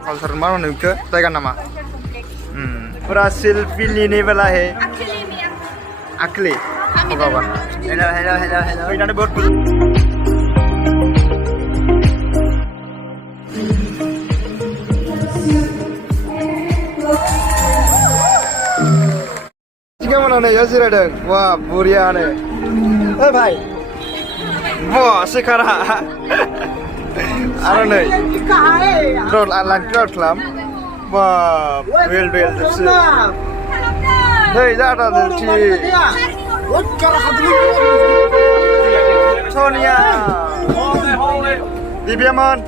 Kalsar mana nih ke? Tanya nama. Berhasil pilih nih belahe. Akli. Apa? Hello. Ini buat. Gimana nih ya sih Radeng? Wah, buria nih. Bhai. Wah, sekarang. Ada nih. Roll alang lam. Wah, bel terus. Hei, ada nih. Sonia. Dibiaman.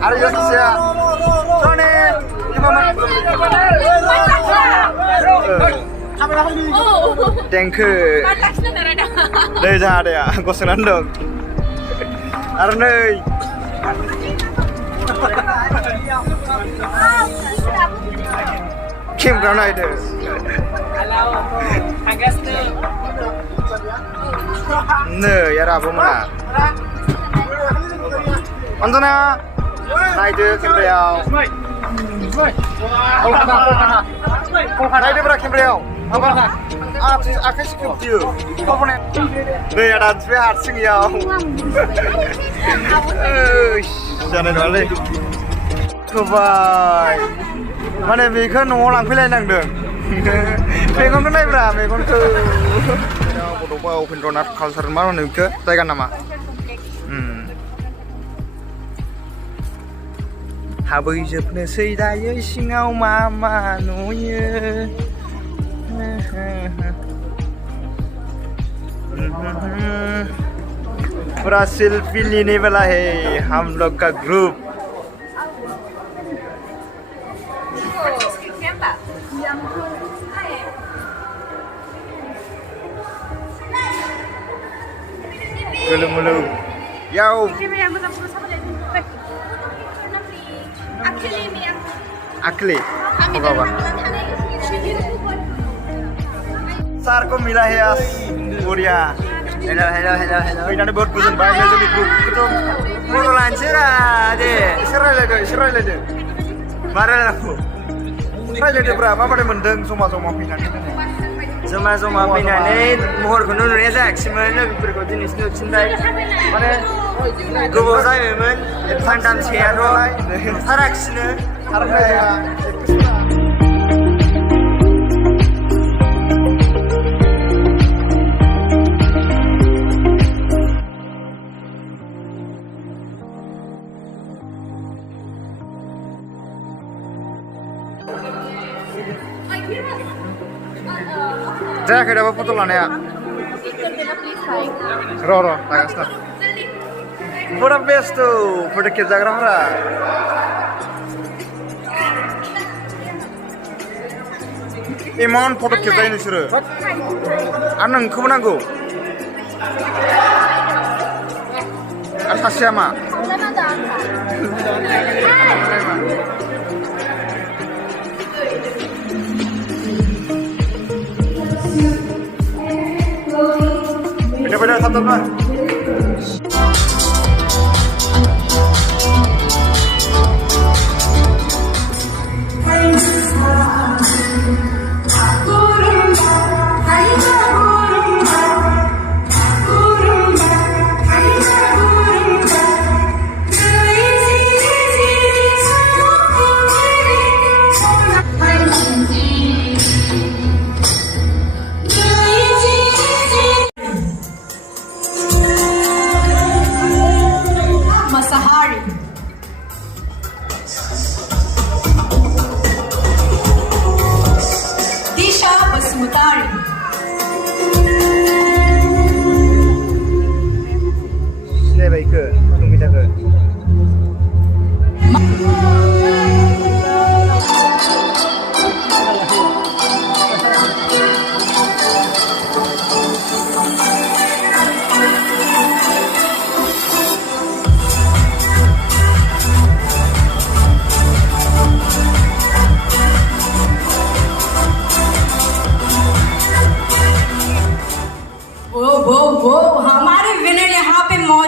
Ada ya. Sonia. Dengke. Đây ra đây à, có sẵn được. Ăn đây. Kim cái này được. Nè, ya ra bông à. Antona. Này được kim bèo. Này được kim bèo. Apa? Aku skip you. Komponen. Nih ada dua harsing ya. Jangan balik. Thabai. Mana bikin orang pilih nang deng. Bikin kan naik berapa? Bikin tu. Bodo bau pinronat kalsar mana nih ke? Tanya nama. Habai jepne sedaya singau mama nuye. berhasil pilih nih belahe हम लोग का group gulu-gulu yau akli apa sar को मिला है आज बुढ़िया hello ini buat Gwjwn banyak jadi itu Boro lancar deh serai lede marah aku serai lede berapa pada mendeng semua pinan ini mohon kunun reza semuanya berkodin isnu cintai mana gue saya memang pandang siaro sarak sini harga Dah kita dapat foto lah ya. Roro, tagas na. Pura best tuh, foto kita gara-gara. Iman foto kita ini suruh. Anang kemana go? Asal siapa? Benar-benar satu lah.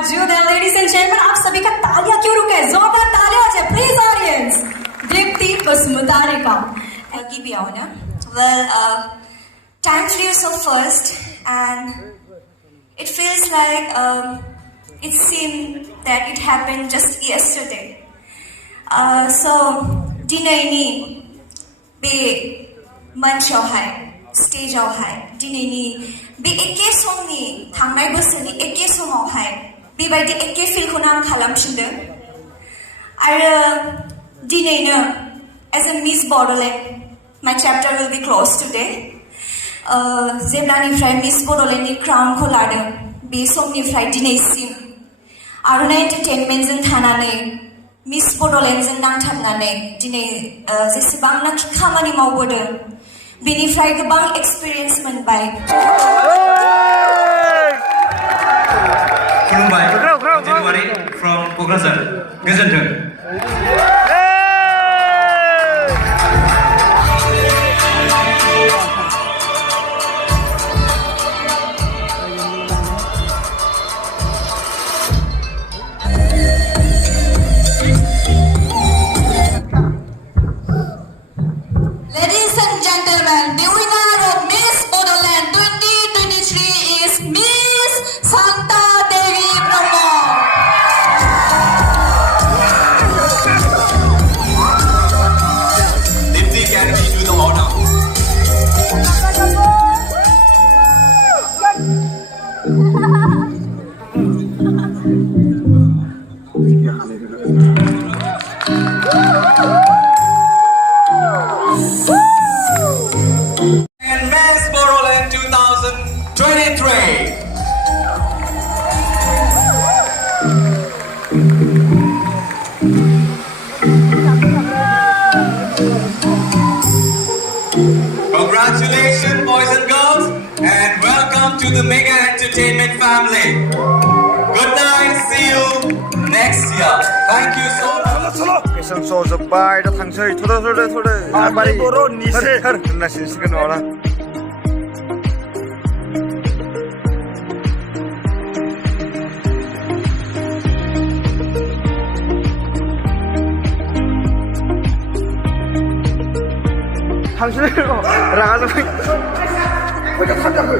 Gwjwn, and ladies and gentlemen, आप सभी का तालियां क्यों रुके? जोरदार तालियां हो जाए, please audience. Dipti Basmutarika. I'll give you honor. Well, time flew so fast, and it feels like it seemed that it happened just yesterday. So, dinayni be manchaw hai, stage aw hai. Dinayni be ekke somni thangnai bosoni ekke somaw hai. Be baidi ekke feel khona ang khalamfindों. Aro dinayno as a Miss Bodoland, my chapter will be closed today. जेब्लानिफ्राय miss बड'लेण्डनि क्राउनखौ लादों बे समनिफ्राय दिनैसिम आर'नाइ एन्टारटेनमेन्टजों थानानै miss बड'लेण्डजों नांथाबनानै दिनै जेसेबांनाखि खामानि मावबोदों बेनिफ्राय गोबां एक्सपिरियेन्स मोनबाय। खुलुमबाय gwdanwi from क'क्राझार गोजोन्थों। Ladies and gentlemen, the winner of Miss Bodoland 2023 is Miss Santa Devi Brahmo. Dipti, can we do the honor? And Miss Bodoland 2023. Congratulations, boys and girls, and welcome to the Mega Entertainment family. Good night, see you next year. Thank you so much. Isang so sabay da thangsay thoda abari boro nise na sinsigan wala 당신을 라가서 거기다 타자고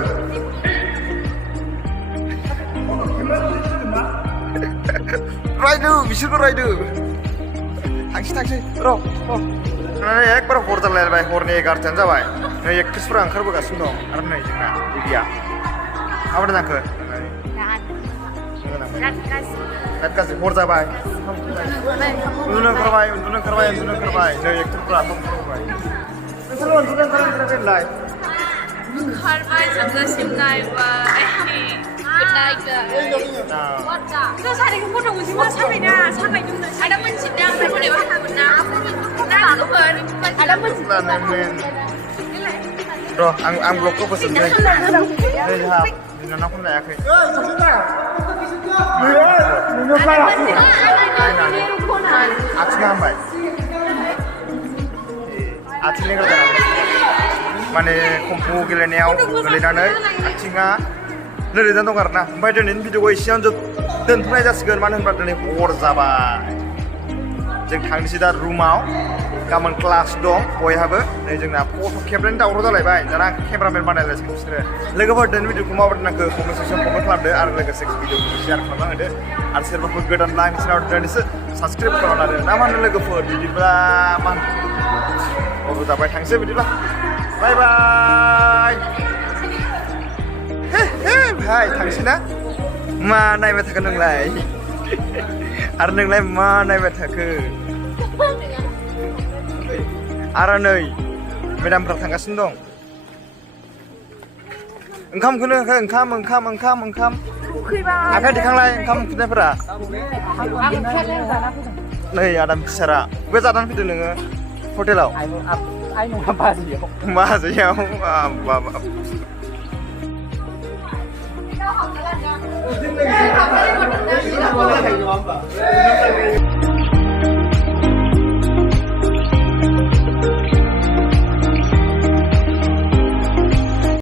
라이드 미실고 라이드 당시 र एकबार हर जालायबाय हरनि 11:00 जाबाय नै एक्ट्रेसफोरा ओंखारबोगासिनो दं आरो नै जोंना बिदिया माबायदि जाखो रात गाज्रि हर जाबाय उन्दुनो ओंखारबाय नै एक्ट्रेसफोरा ओंखारबाय नोंसोर उन्दुनो ओंखारबाय ओंखारबाय जोंबो सिमनायबाय Good night, guys. Kita saling foto with you. Sampai jumpa. Ada mencit yang saya boleh makan. Nah, aku ber. Ada mencit. Bro, ang blog ko pesen deh. Deh ha, nana pun dah yakin. Aksi ngambai. Aksi ni kerja. Mana kompu gileniau, gelendana, aksinya. नोरैनो दं आरोना ओमफ्राय दिनैनि भिडिअखौ एसेयावनो दोनथ'नाय जासिगोन मानो होनबा दिनै हर जाबाय जों थांनोसै दा रुमाव गाबोन क्लास दं बयहाबो नै जोंना फट' खेबनायनि दावराव जालायबाय दाना आं केमेरामेन बानायलायसिगोन बिसोरो लोगोफोर दिनैनि भिडिअखौ माबायदि नांखो कमेन्ट सेक्सनाव कमेन्ट खालामदो आरो लोगोसे भिडिअखौ शेयार खालामना होदो आरो सोरबाफोर गोदानब्ला बिसोरनाव दिनैसो साबसक्राइब खालामना होदो ना मा होनो लोगोफोर बिदिब्ला मा होनो हर जाबाय थांसै बिदिब्ला बाय बाय भाई थांसैना मा नायबाय थाखो नोंलाय आरो नोंलाय मा नायबाय थाखो आरो नै मेडामफ्रा थांगासिनो दं ओंखामखौनो होखो ओंखाम आखाइ दिखांलाय ओंखाम उखैनायफोरा नै आदाम फिसारा बबे जानानै फैदों नोङो हटेलाव बाजैयाव बाबा Kita